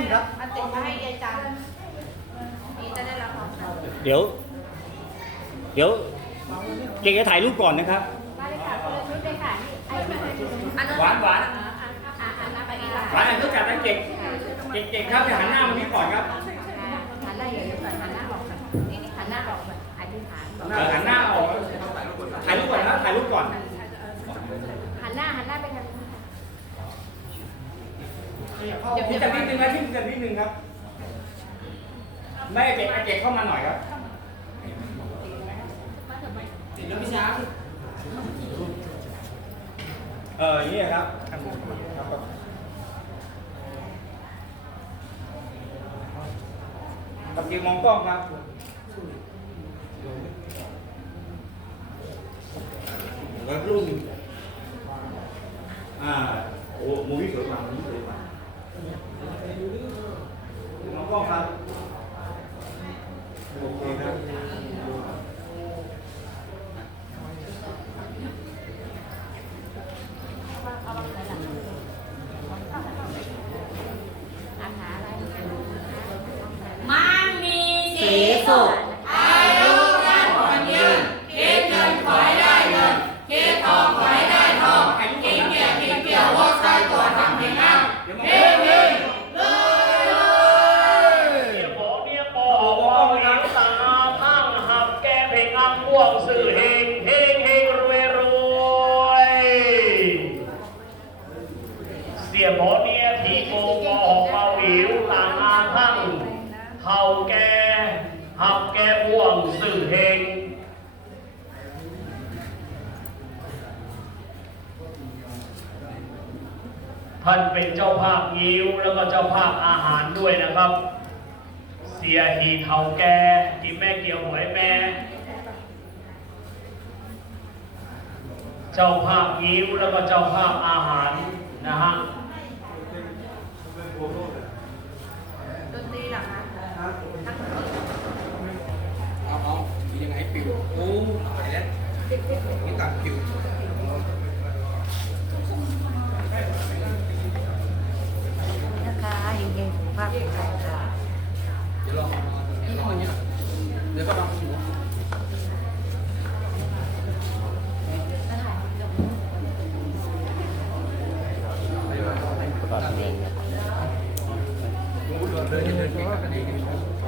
สิครับ มันติดมาให้ยายจันนี่จะได้รับควาเดี๋ยว เดี๋ยวเก่งจะถ่ายรูปก่อนนะครับอันหวานหวานหวานอันนี้จัดไปเก่งเก่งครับหันหน้ามานี้ก่อนครับหันหน้าอย่างนี้ก่อนหันหน้าออกนนี่นี่หันหน้าออกก่อนอธิษฐานหันหน้าออกถ่ายรูปก่อนครับถ่ายรูปก่อนหันหน้าหันหน้าไปทาง นี้ค่ะที่จะนิดนึงนะที่จะนิดนึงครับ ไม่เก่งเก่งเข้ามาหน่อยครับติดแล้วพี่ช้างเอออย่างนี้ครับกับเก่งมองกล้องครับแล้วรุ่งอ่าโอ้มูวี่สวยกว่ามูวี่สวยกว่า น้องกล้องครับ โอเคครับมั่งมีสีสุข งพ่วงสื่อเฮงเฮงเฮงรวยรวยเสียหมอเนี่ยผีโกงมออกเมาหิวต่างอาทั้งเฮาแกหักแกพ่วงสื่อเฮงท่านเป็นเจ้าภาพงิ้วแล้วก็เจ้าภาพอาหารด้วยนะครับ เสียหีเทาแกกินแม่เกี่ยวหวยแม่ จ้าภาพงิ้วแล้วก็เจ้าภาพอาหารนะฮะดนตรีเหรอคะนักดนตรีเอาเอายังไงปิวโอ้ตายแล้วนี่ตัดปิวนะคะเฮงๆภาพแข็งแรงค่ะเดี๋ยวลองนี่ลองอย่างนี้เดี๋ยวก็ลองดูเดินเดินเก่งกันเอง 嗯。